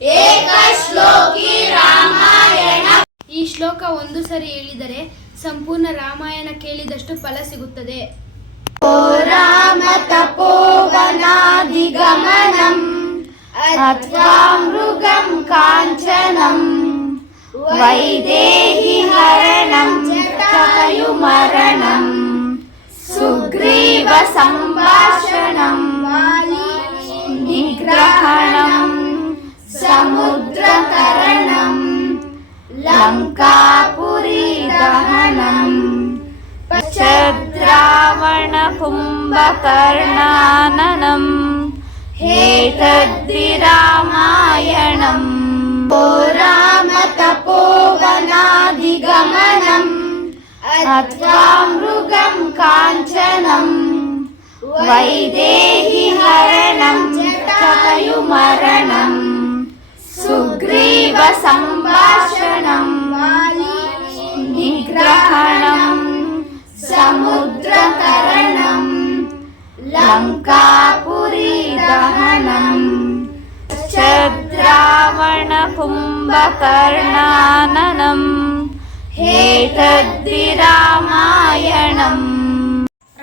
ಏಕಶ್ಲೋಕಿ ರಾಮಾಯಣ. ಈ ಶ್ಲೋಕ ಒಂದು ಸರಿ ಹೇಳಿದರೆ ಸಂಪೂರ್ಣ ರಾಮಾಯಣ ಕೇಳಿದಷ್ಟು ಫಲ ಸಿಗುತ್ತದೆ. ಓ ರಾಮ ತಪೋವನಾಧಿಗಮನಂ ಅತ್ವಾ ಮೃಗಂ ಕಾಂಚನಂ ವೈದೇಹಿ ಹರಣಂ ಜಟಾಯುಮರಣಂ ಸುಗ್ರೀವ ಸಂಭಾಷಣಂ ನಿಗ್ರಹಣಂ ಸಮುದ್ರತರಣಂ ಲಂಕಾಪುರಿ ದಹನಂ ಪಶ್ಚಾದ್ರಾವಣ ಕುಂಭಕರ್ಣಾನನಂ ಹೇತದ್ದಿ ರಾಮಾಯಣಂ. ಓ ರಾಮ ತಪೋವನಾಧಿಗಮನಂ ಅತ್ವಾ ಮೃಗಂ ಕಾಂಚನಂ ವೈದೇಹಿ ಹರಣಂ ಜಟಾಯುಮರಣಂ ಸುಗ್ರೀವ ಸಂಭಾಷಣಂ ನಿಗ್ರಹಣಂ ಸಮುದ್ರತರಣಂ ಲಂಕಾಪುರಿ ದಹನಂ ಛದ್ರಾವಣ ಕುಂಭಕರ್ಣಾನನಂ ಹೇತದ್ದಿ ರಾಮಾಯಣಂ.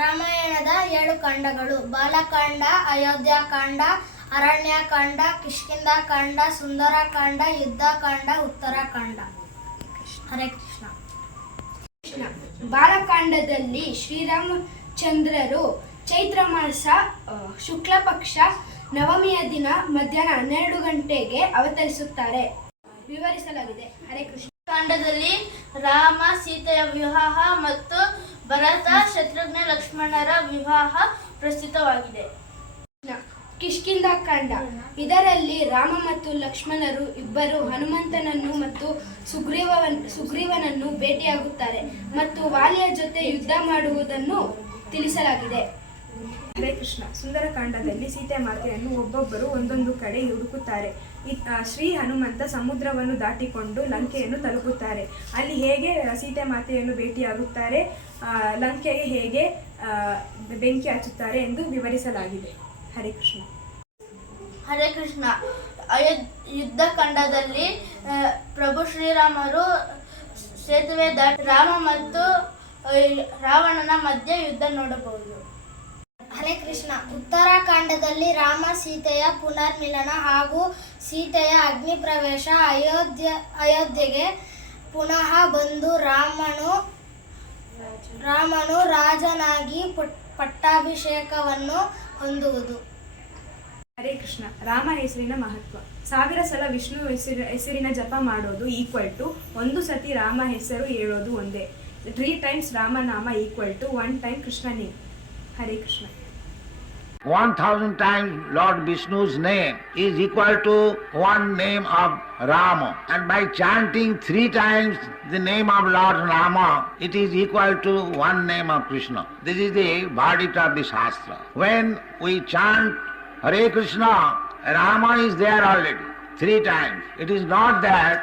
ರಾಮಾಯಣದ 7 ಕಾಂಡಗಳು: ಬಾಲಕಾಂಡ, ಅಯೋಧ್ಯಕಾಂಡ, ಅರಣ್ಯಕಾಂಡ, ಕಿಷ್ಕಿಂಧಾಕಾಂಡ, ಸುಂದರಕಾಂಡ, ಯುದ್ಧಕಾಂಡ, ಉತ್ತರಕಾಂಡ. ಹರೇ ಕೃಷ್ಣ. ಬಾಲಕಾಂಡದಲ್ಲಿ ಶ್ರೀರಾಮಚಂದ್ರರು ಚೈತ್ರ ಮಾಸ ಶುಕ್ಲ ಪಕ್ಷ ನವಮಿಯ ದಿನ ಮಧ್ಯಾಹ್ನ 12 ಗಂಟೆಗೆ ಅವತರಿಸುತ್ತಾರೆ ವಿವರಿಸಲಾಗಿದೆ. ಹರೇ ಕೃಷ್ಣ. ಕಾಂಡದಲ್ಲಿ ರಾಮ ಸೀತೆಯ ವಿವಾಹ ಮತ್ತು ಭರತ ಶತ್ರುಘ್ನ ಲಕ್ಷ್ಮಣರ ವಿವಾಹ ಪ್ರಸ್ತುತವಾಗಿದೆ. ಕಿಷ್ಕಿಂಧಾಕಾಂಡ. ಇದರಲ್ಲಿ ರಾಮ ಮತ್ತು ಲಕ್ಷ್ಮಣರು ಇಬ್ಬರು ಹನುಮಂತನನ್ನು ಮತ್ತು ಸುಗ್ರೀವನನ್ನು ಭೇಟಿಯಾಗುತ್ತಾರೆ ಮತ್ತು ವಾಲಿಯ ಜೊತೆ ಯುದ್ಧ ಮಾಡುವುದನ್ನು ತಿಳಿಸಲಾಗಿದೆ. ಹರೇ ಕೃಷ್ಣ. ಸುಂದರಕಾಂಡದಲ್ಲಿ ಸೀತೆ ಮಾತೆಯನ್ನು ಒಬ್ಬೊಬ್ಬರು ಒಂದೊಂದು ಕಡೆ ಹುಡುಕುತ್ತಾರೆ. ಶ್ರೀ ಹನುಮಂತ ಸಮುದ್ರವನ್ನು ದಾಟಿಕೊಂಡು ಲಂಕೆಯನ್ನು ತಲುಪುತ್ತಾರೆ. ಅಲ್ಲಿ ಹೇಗೆ ಸೀತೆ ಮಾತೆಯನ್ನು ಭೇಟಿಯಾಗುತ್ತಾರೆ, ಲಂಕೆಗೆ ಹೇಗೆ ಬೆಂಕಿ ಹಚ್ಚುತ್ತಾರೆ ಎಂದು ವಿವರಿಸಲಾಗಿದೆ. ಹರೇ ಕೃಷ್ಣ. ಹರೇ ಕೃಷ್ಣ. ಯುದ್ಧಕಾಂಡದಲ್ಲಿ ಪ್ರಭು ಶ್ರೀರಾಮರು ಸೇತುವೆ ದಾಟಿ ರಾಮ ಮತ್ತು ರಾವಣನ ಮಧ್ಯೆ ಯುದ್ಧ ನೋಡಬಹುದು. ಹರೇ ಕೃಷ್ಣ. ಉತ್ತರಾಖಂಡದಲ್ಲಿ ರಾಮ ಸೀತೆಯ ಪುನರ್ಮಿಲನ ಹಾಗೂ ಸೀತೆಯ ಅಗ್ನಿ ಪ್ರವೇಶ, ಅಯೋಧ್ಯೆಗೆ ಪುನಃ ಬಂದು ರಾಮನು ರಾಜನಾಗಿ ಪಟ್ಟಾಭಿಷೇಕವನ್ನು ಹೊಂದುವುದು. ಹರೇ ಕೃಷ್ಣ. ರಾಮ ಹೆಸರಿನ ಮಹತ್ವ: 1000 ಸಲ ವಿಷ್ಣು ಹೆಸರಿನ ಜಪ ಮಾಡೋದು ಈಕ್ವಲ್ ಟು 1 ಸತಿ ರಾಮ ಹೆಸರು ಹೇಳೋದು ಒಂದೇ. 3 times ರಾಮನಾಮ equal to 1 time Krishna name. Hare Krishna. 1000 times Lord Vishnu's name is equal to one name of Rama, and by chanting 3 times the name of Lord Rama, it is equal to one name of Krishna. This is the verdict of the Shastra. When we chant Hare Krishna, Rama is there already 3 times. It is not that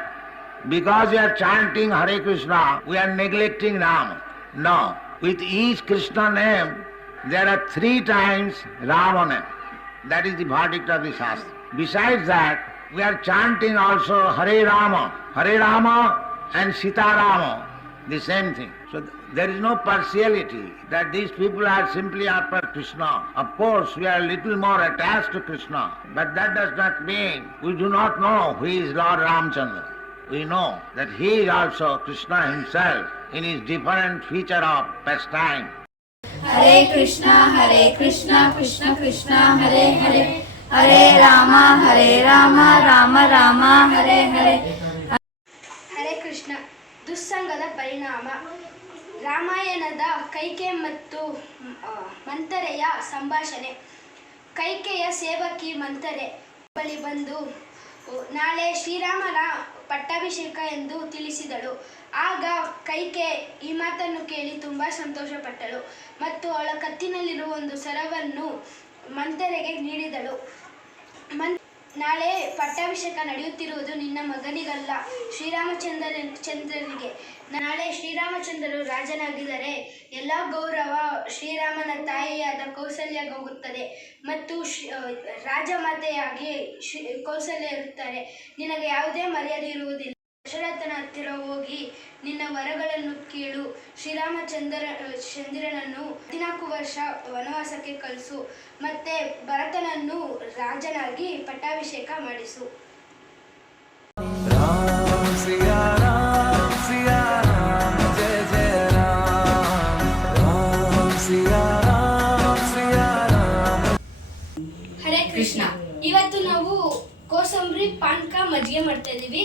because we are chanting Hare Krishna, we are neglecting Rama. No, with each Krishna name there are 3 times Rama name. That is the verdict of the Shastra. Besides that, we are chanting also Hare Rama and Sita Rama, the same thing. So there is no partiality that these people are simply after Krishna. Of course, we are a little more attached to Krishna, but that does not mean we do not know who is Lord Ramchandra. We know that he is also Krishna himself in his different feature of pastime. Hare Krishna Krishna Krishna ಹರೇ ಹರೇ, ಹರೇ ರಾಮ ರಾಮ ರಾಮ ಹರೇ ಹರೇ. ಹರೇ ಕೃಷ್ಣ. ದುಸ್ಸಂಗದ ಪರಿಣಾಮ. ರಾಮಾಯಣದ ಕೈಕೆ ಮತ್ತು ಮಂಥರೆಯ ಸಂಭಾಷಣೆ. ಕೈಕೆಯ ಸೇವಕಿ ಮಂಥರೆ ಬಳಿ ಬಂದು ನಾಳೆ ಶ್ರೀರಾಮನ ಪಟ್ಟಾಭಿಷೇಕ ಎಂದು ತಿಳಿಸಿದಳು. ಆಗ ಕೈಕೆ ಈ ಮಾತನ್ನು ಕೇಳಿ ತುಂಬ ಸಂತೋಷಪಟ್ಟಳು ಮತ್ತು ಅವಳ ಕತ್ತಿನಲ್ಲಿರುವ ಒಂದು ಸರವನ್ನು ಮಂಥರೆಗೆ ನೀಡಿದಳು. ನಾಳೆ ಪಟ್ಟಾಭಿಷೇಕ ನಡೆಯುತ್ತಿರುವುದು ನಿನ್ನ ಮಗನಿಗಲ್ಲ, ಚಂದ್ರನಿಗೆ. ನಾಳೆ ಶ್ರೀರಾಮಚಂದ್ರರು ರಾಜನಾಗಿದ್ದರೆ ಎಲ್ಲ ಗೌರವ ಶ್ರೀರಾಮನ ತಾಯಿಯಾದ ಕೌಸಲ್ಯಗೆ ಹೋಗುತ್ತದೆ ಮತ್ತು ರಾಜಮಾತೆಯಾಗಿ ಕೌಸಲ್ಯ ಇರುತ್ತಾರೆ. ನಿನಗೆ ಯಾವುದೇ ಮರ್ಯಾದೆ ಇರುವುದಿಲ್ಲ. ದಶರಥನ ಹತ್ತಿರ ಹೋಗಿ ನಿನ್ನ ವರಗಳನ್ನು ಕೇಳು. ಚಂದ್ರನನ್ನು 14 ವರ್ಷ ವನವಾಸಕ್ಕೆ ಕಳಿಸು. ಮತ್ತೆ ಭರತನನ್ನು ರಾಜನಾಗಿ ಪಟ್ಟಾಭಿಷೇಕ ಮಾಡಿಸು. ರಾಮ್ ಸಿಯಾ ರಾಮ್ ಸಿಯಾ ರಾಮ್ ಜಯ ಜಯ ರಾಮ್ ರಾಮ್ ಸಿಯಾ ರಾಮ್ ಸಿಯಾ ರಾಮ್. ಹರೇ ಕೃಷ್ಣ. ಇವತ್ತು ನಾವು ಕೋಸಂಬರಿ ಪಾನಕ ಮಜ್ಜಿಗೆ ಮಾಡ್ತಾ ಇದ್ದೀವಿ.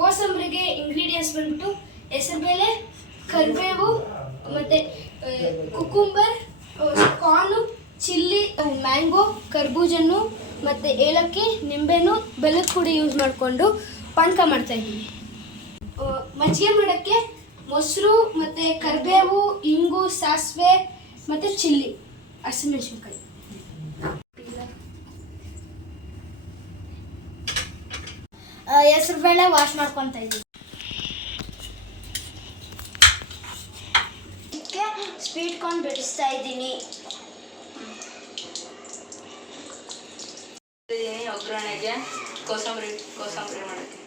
ಕೋಸಂಬರಿಗೆ ಇಂಗ್ರೀಡಿಯೆಂಟ್ಸ್ ಬಂದ್ಬಿಟ್ಟು ಹೆಸರುಬೇಳೆ, ಕರಿಬೇವು, ಮತ್ತು ಕುಕುಂಬರ್, ಕಾರ್ನು, ಚಿಲ್ಲಿ, ಮ್ಯಾಂಗೋ, ಕರ್ಬೂಜನ್ನು ಮತ್ತು ಏಲಕ್ಕಿ, ನಿಂಬೆಹಣ್ಣು, ಬೆಲ್ಲದ ಪುಡಿ ಯೂಸ್ ಮಾಡಿಕೊಂಡು ಪಾನಕ ಮಾಡ್ತಾ ಇದ್ದೀವಿ. ಮಜ್ಜಿಗೆ ಮಾಡೋಕ್ಕೆ ಮೊಸರು ಮತ್ತು ಕರಿಬೇವು, ಇಂಗು, ಸಾಸಿವೆ ಮತ್ತು ಚಿಲ್ಲಿ, ಹಸಿಮೆಣಸಿನ್ಕಾಯಿ. ಹೆಸರುಬೇಳೆ ವಾಶ್ ಮಾಡ್ಕೊತಾ ಇದ್ದೀವಿ. ಸ್ವೀಟ್ ಕಾರ್ನ್ ಬಿಡಿಸ್ತಾ ಇದ್ದೀನಿ. ಒಗ್ಗರಣೆಗೆ ಕೋಸಂಬರಿ ಮಾಡೋಕ್ಕೆ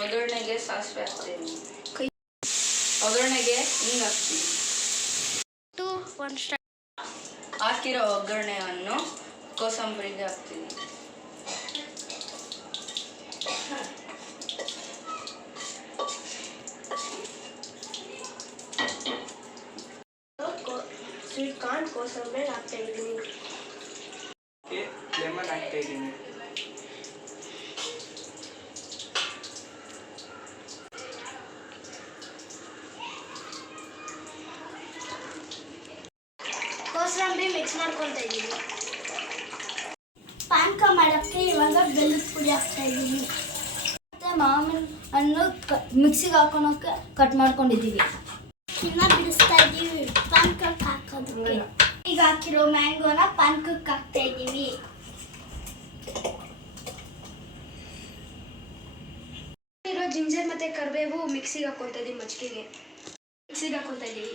ಒಗ್ಗರಣೆಗೆ ಸಾಸಿವೆ ಹಾಕ್ತೀನಿ, ಒಗ್ಗರಣೆಗೆ ಹಿಂಗೆ ಹಾಕ್ತೀನಿ. ಹಾಕಿರೋ ಒಗ್ಗರಣೆಯನ್ನು ಕೋಸಂಬರಿಗೆ ಹಾಕ್ತೀನಿ. ಸ್ವೀಟ್ ಕಾರ್ನ್ ಕೋಸಂಬರಿ ಹಾಕ್ತಾ ಇದ್ದೀನಿ. ಲೆಮನ್ ಹಾಕ್ತಾ ಇದ್ದೀನಿ. ಕೋಸಂಬರಿ ಮಿಕ್ಸ್ ಮಾಡ್ಕೊತಾ ಇದ್ದೀನಿ. ಪಾನಕ ಮಾಡೋಕ್ಕೆ ಇವಾಗ ಬೆಲ್ಲದ ಪುಡಿ ಹಾಕ್ತಾ ಇದ್ದೀನಿ. ಮತ್ತು ಮಾವಿನ ಹಣ್ಣು ಮಿಕ್ಸಿಗೆ ಹಾಕೊಳಕ್ಕೆ ಕಟ್ ಮಾಡ್ಕೊಂಡಿದ್ದೀವಿ. ಇನ್ನ ಬಿಡಿಸ್ತಾ ಇದ್ದೀವಿ ಪಾನಕಕ್ಕೆ ಹಾಕೋದಕ್ಕೆ. ಈಗ ಹಾಕಿರೋ ಮ್ಯಾಂಗೋನ ಪಾನಕಕ್ಕೆ ಹಾಕ್ತಾ ಇದ್ದೀವಿ. ಜಿಂಜರ್ ಮತ್ತು ಕರಿಬೇವು ಮಿಕ್ಸಿಗೆ ಹಾಕ್ಕೊತಾ ಇದ್ದೀವಿ. ಮಜ್ಜಿಗೆಗೆ ಮಿಕ್ಸಿಗೆ ಹಾಕ್ಕೊತಾ ಇದ್ದೀವಿ.